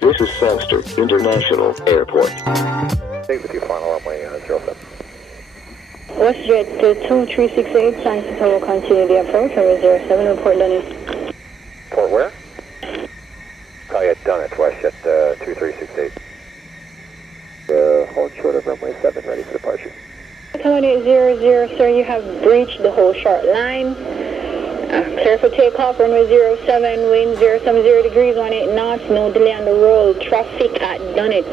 This is Sangster International Airport. Take with you, final runway 07. WestJet 2368, Santa Domingo, continue the approach, runway 07, report done. Port where? Oh yeah, done it, WestJet 2368. Hold short of runway 7, ready for departure. 2800, sir, you have breached the whole short line. Clear for takeoff, runway 07, wind 070 degrees, 18 knots, no delay on the roll, traffic at Dunnet.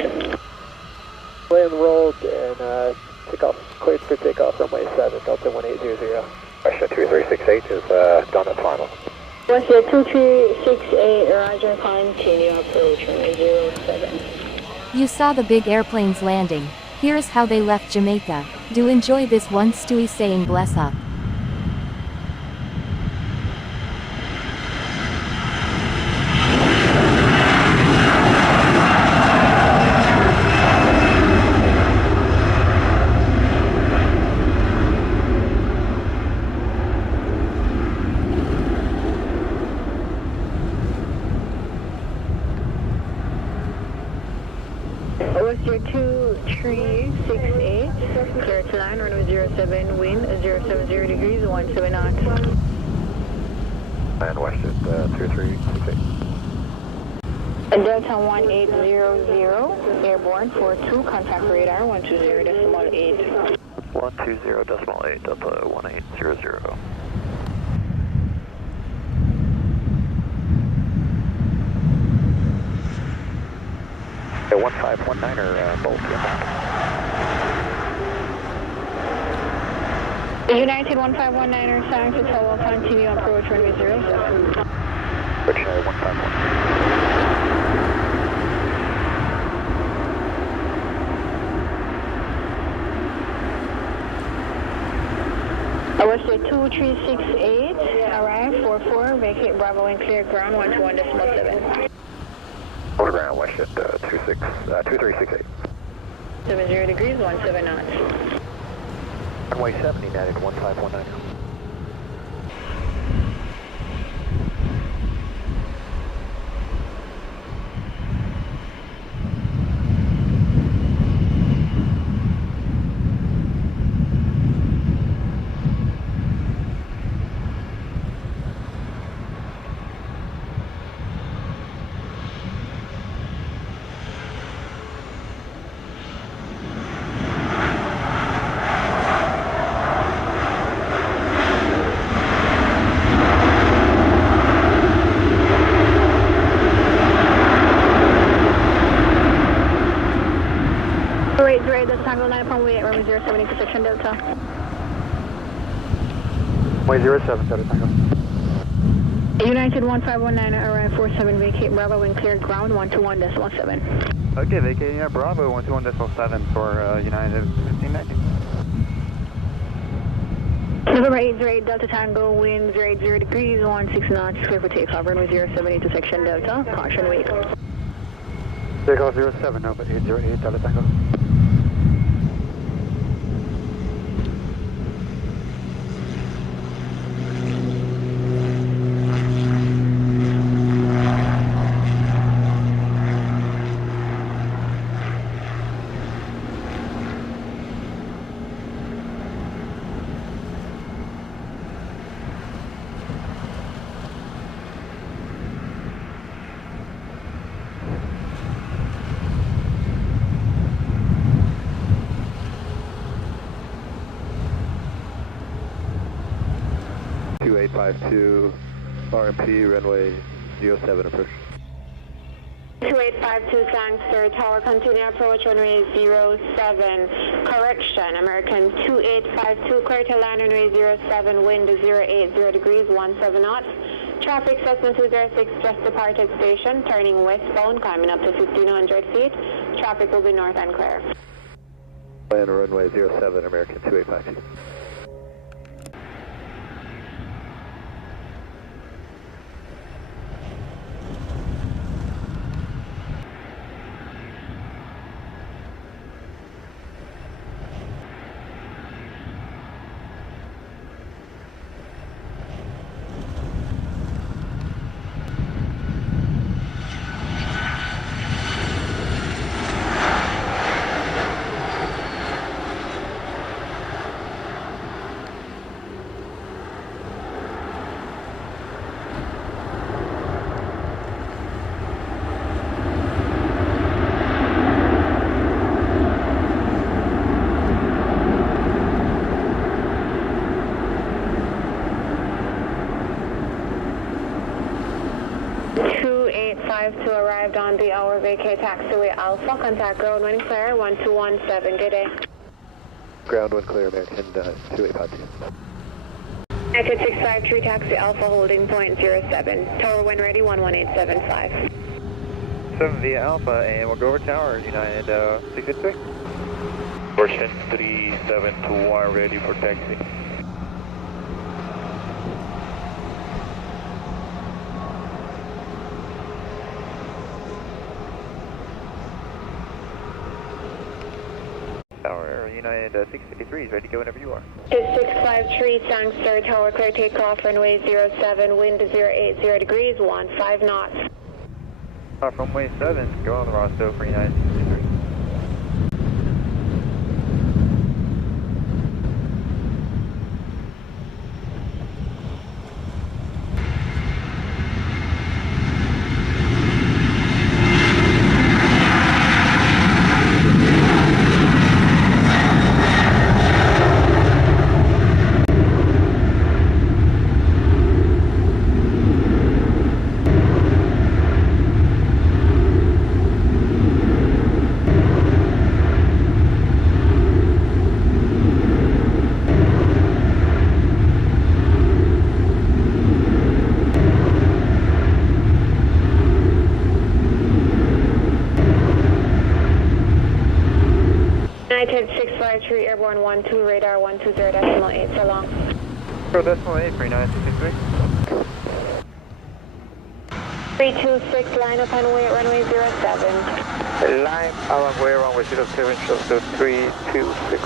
Land rolled and takeoff, cleared for takeoff, runway 7, Delta 1800. WestJet 2368 is done at final. WestJet 2368, roger, continue approach, runway 07. You saw the big airplanes landing. Here's how they left Jamaica. Do enjoy this one Stewie saying bless up. WestJet 2368, clear to line, runway 07, wind 070 degrees, 17 knots. And WestJet 2368. Delta 1800, airborne 42, contact radar 120.8. 120.8, Delta 1800. Yeah, 1519er, bolt inbound. United 1519er, sign to total, continue approach runway 07. Which 151. WestJet 2368, arrive 44, vacate Bravo and clear ground 121.7. Over ground, WestJet 2368. 70 degrees, 17 knots. Runway 7, United 1519. That's Tango 9 upon way at runway 07 intersection Delta. Runway 07, Delta Tango. United 1519, arrive 47, vacate Bravo and clear ground 121.7. Okay, vacating Bravo 121.7 for United 1590. November 808, Delta Tango, wind 080 degrees, 16 knots, clear for takeoff, runway 07 intersection Delta, caution wake. Takeoff 07, no, but 808, Delta Tango. RMP, runway 07 approach. 2852 Sangster Tower, continue approach runway 07. Correction, American 2852, clear to land runway 07, wind 080 degrees, 17 knots. Traffic Cessna 206 just departed station, turning westbound, climbing up to 1500 feet. Traffic will be north and clear. Land runway 07, American 2852. 3-hour vacate taxiway Alpha. Contact ground when clear, 1217. Good day. Ground one clear, American 2852. United 653 taxi Alpha holding point 07. Tower when ready, 11875. 7 via Alpha, and we'll go over tower, United 653. Portion 3721 ready for taxi. Tower, United 653 is ready to go whenever you are. 653 Sangster, tower clear takeoff, runway 07, wind 080 degrees, 15 knots. From way 7, go on the Rostow for United 653. United 653 airborne 12 radar 120.8 so long. Pro decimal 8 for United 653. 326 line up and wait runway 07. Line along way runway 07 shows to 326.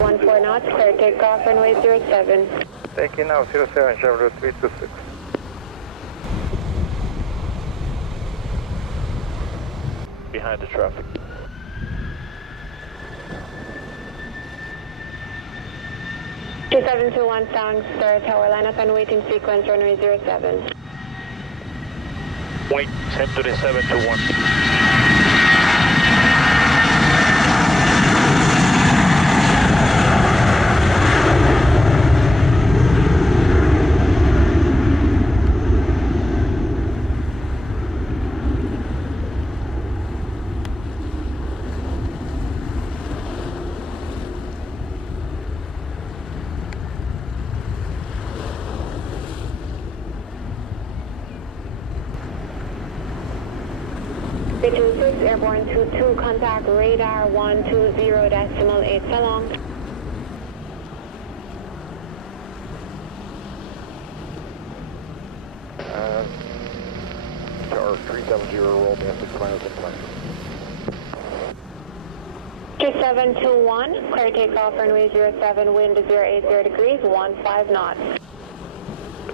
One 4 knots, clear takeoff runway 07. Thank you now, 07 Chevrolet 326. Behind the traffic. Two 721 Sangster, tower line up and waiting sequence runway 07. Wait 103721. Airborne 22, contact radar 120.8 so long. Tower 370, roll me up 6 miles in plan. 2721, clear takeoff runway 07, wind 080 degrees, 15 knots.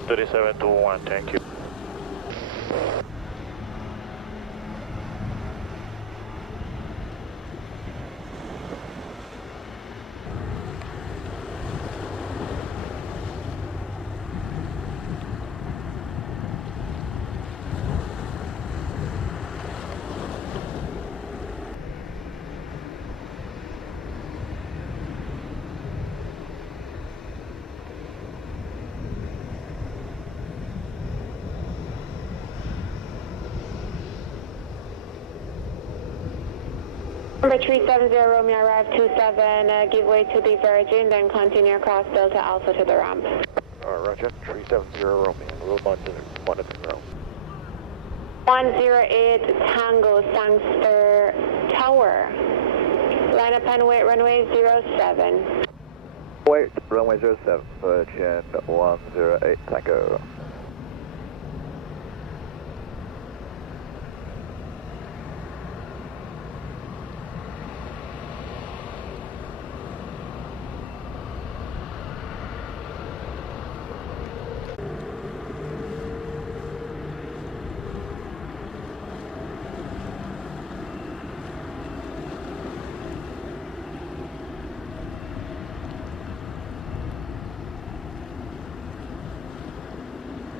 3721, thank you. Number 370 Romeo, arrive 27, give way to the Virgin, then continue across Delta Alpha to the ramp. Roger, 370 Romeo, we'll monitor ground. 108 Tango Sangster Tower. Line up and wait runway 07. Wait, runway 07, Virgin 108 Tango.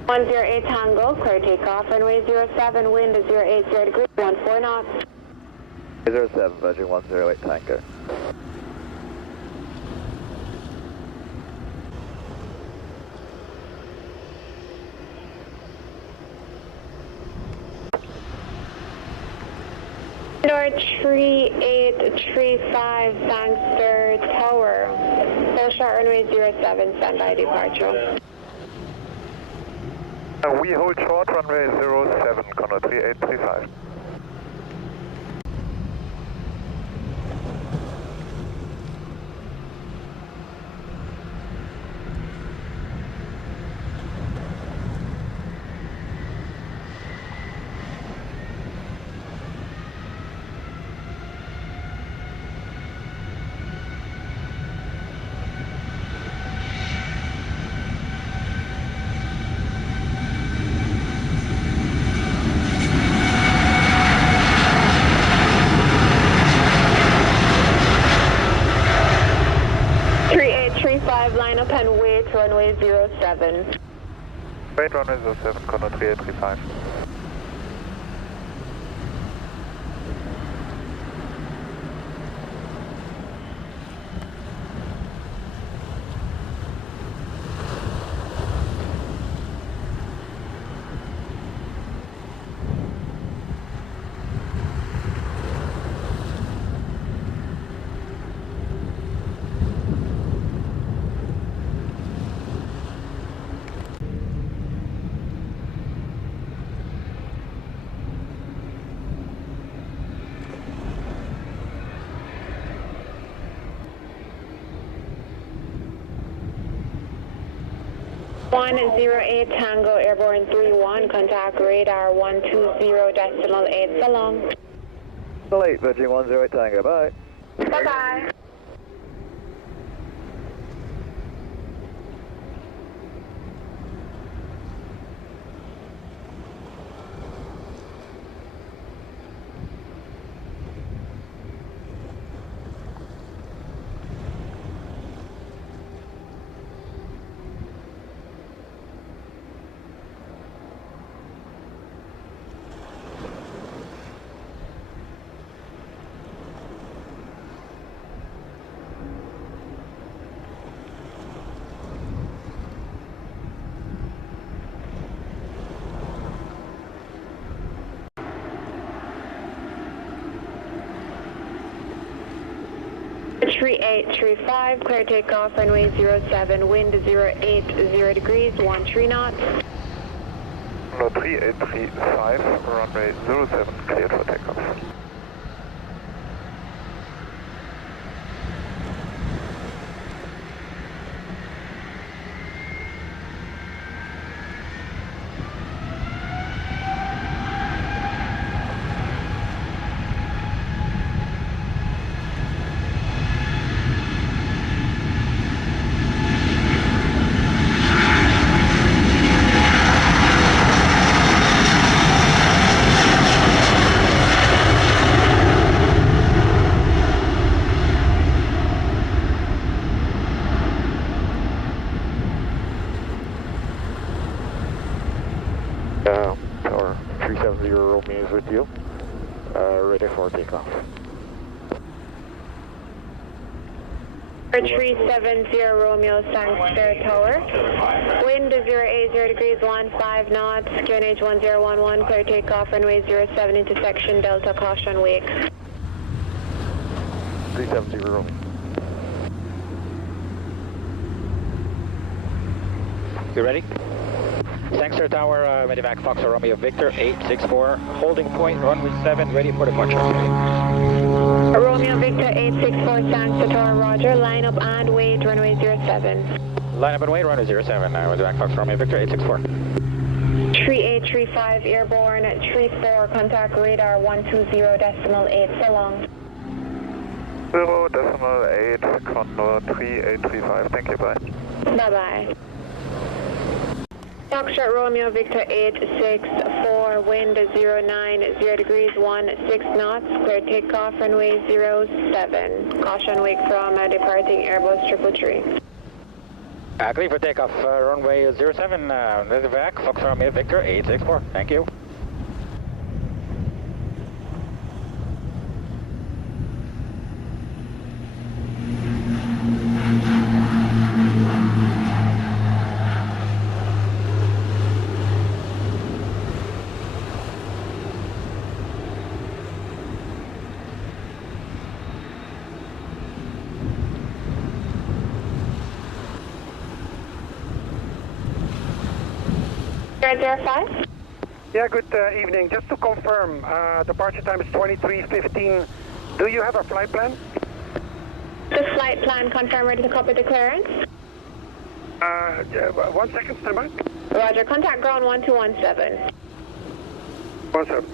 One 08 Tango, clear takeoff, runway 07, wind 080 degrees, 14 knots. 07, Virgin 108 Tango. Condor 3835, Sangster Tower. Full short runway 07, standby departure. We hold short runway 07, Condor 3835. Line up and wait, runway 07. Wait, runway 07, Condor 3835. One 08 Tango Airborne 31, contact radar 120.8, so long. Late, Virgin 108 Tango, bye. Bye-bye. Tree 835, clear takeoff, runway 07, wind 080 degrees, 13 knots. No, 3835, runway 07, cleared for takeoff. Tower 370 Romeo is with you. Ready for takeoff. 370 Romeo, Sangster Tower. Wind 080 degrees, 15 knots, QNH 1011, clear takeoff, runway 07, intersection, Delta, caution, wake. 370 Romeo. You ready? Sangster Tower, Medivac Fox Romeo Victor 864, holding point, runway 7, ready for departure. Romeo Victor 864, Sangster Tower, roger, line up and wait, runway 07. Line up and wait, runway 07, Medivac Fox Romeo Victor 864. 3835, airborne, 34, contact radar 120.8, so long. 0.8, Condor 3835, thank you, bye. Bye-bye. Foxtrot Romeo Victor 864, wind 090 degrees, 16 knots, clear takeoff, runway 07. Caution wake from departing Airbus 333. Clear for takeoff, runway 07, Medivac Fox Romeo Victor 864, thank you. 005. Yeah, good evening. Just to confirm, departure time is 23:15. Do you have a flight plan? The flight plan confirm ready to copy the clearance. 1 second, stand by. Roger, contact ground 1217. 17.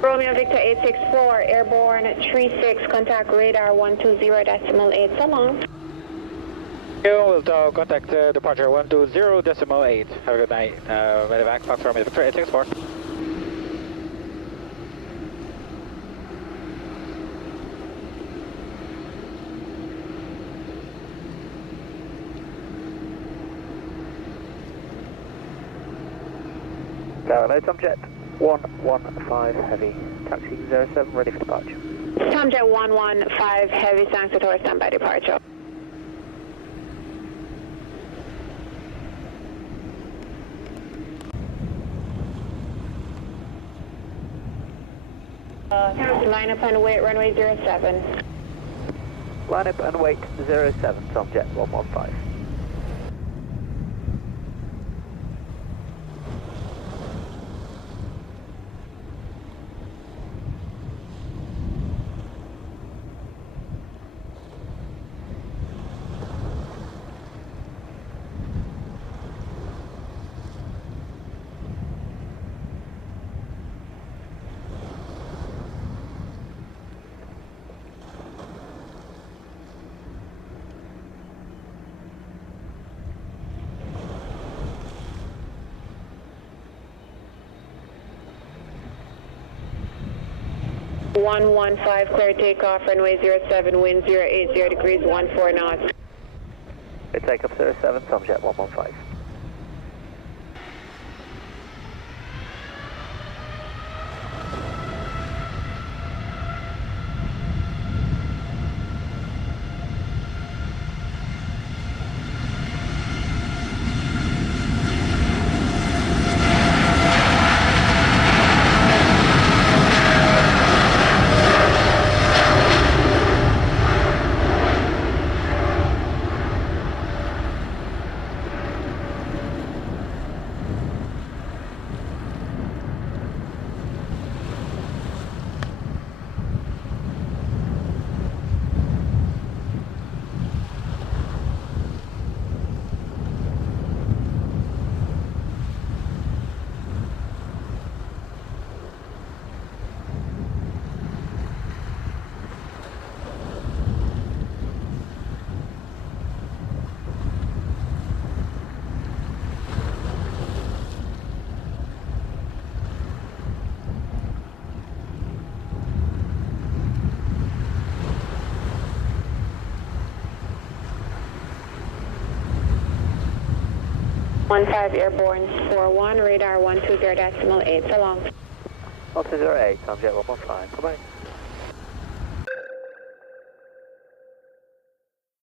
Romeo Victor 864, airborne 36, contact radar 120.8, so long. We'll contact departure 120.8. Have a good night. Medevac, Fox Romeo Victor 864. Hello, Tomjet 115 Heavy, taxi 07, ready for departure. Tomjet 115 Heavy, Santa Domingo, standby departure. Line up and wait, runway 07. Line up and wait 07, Tomjet 115. One 115, clear takeoff, runway 07, wind 080 degrees, 14 knots. Clear takeoff 07, Tomjet 115. One 5 airborne 41, radar 120.8, so long. 120.8, Tomjet 115, bye-bye.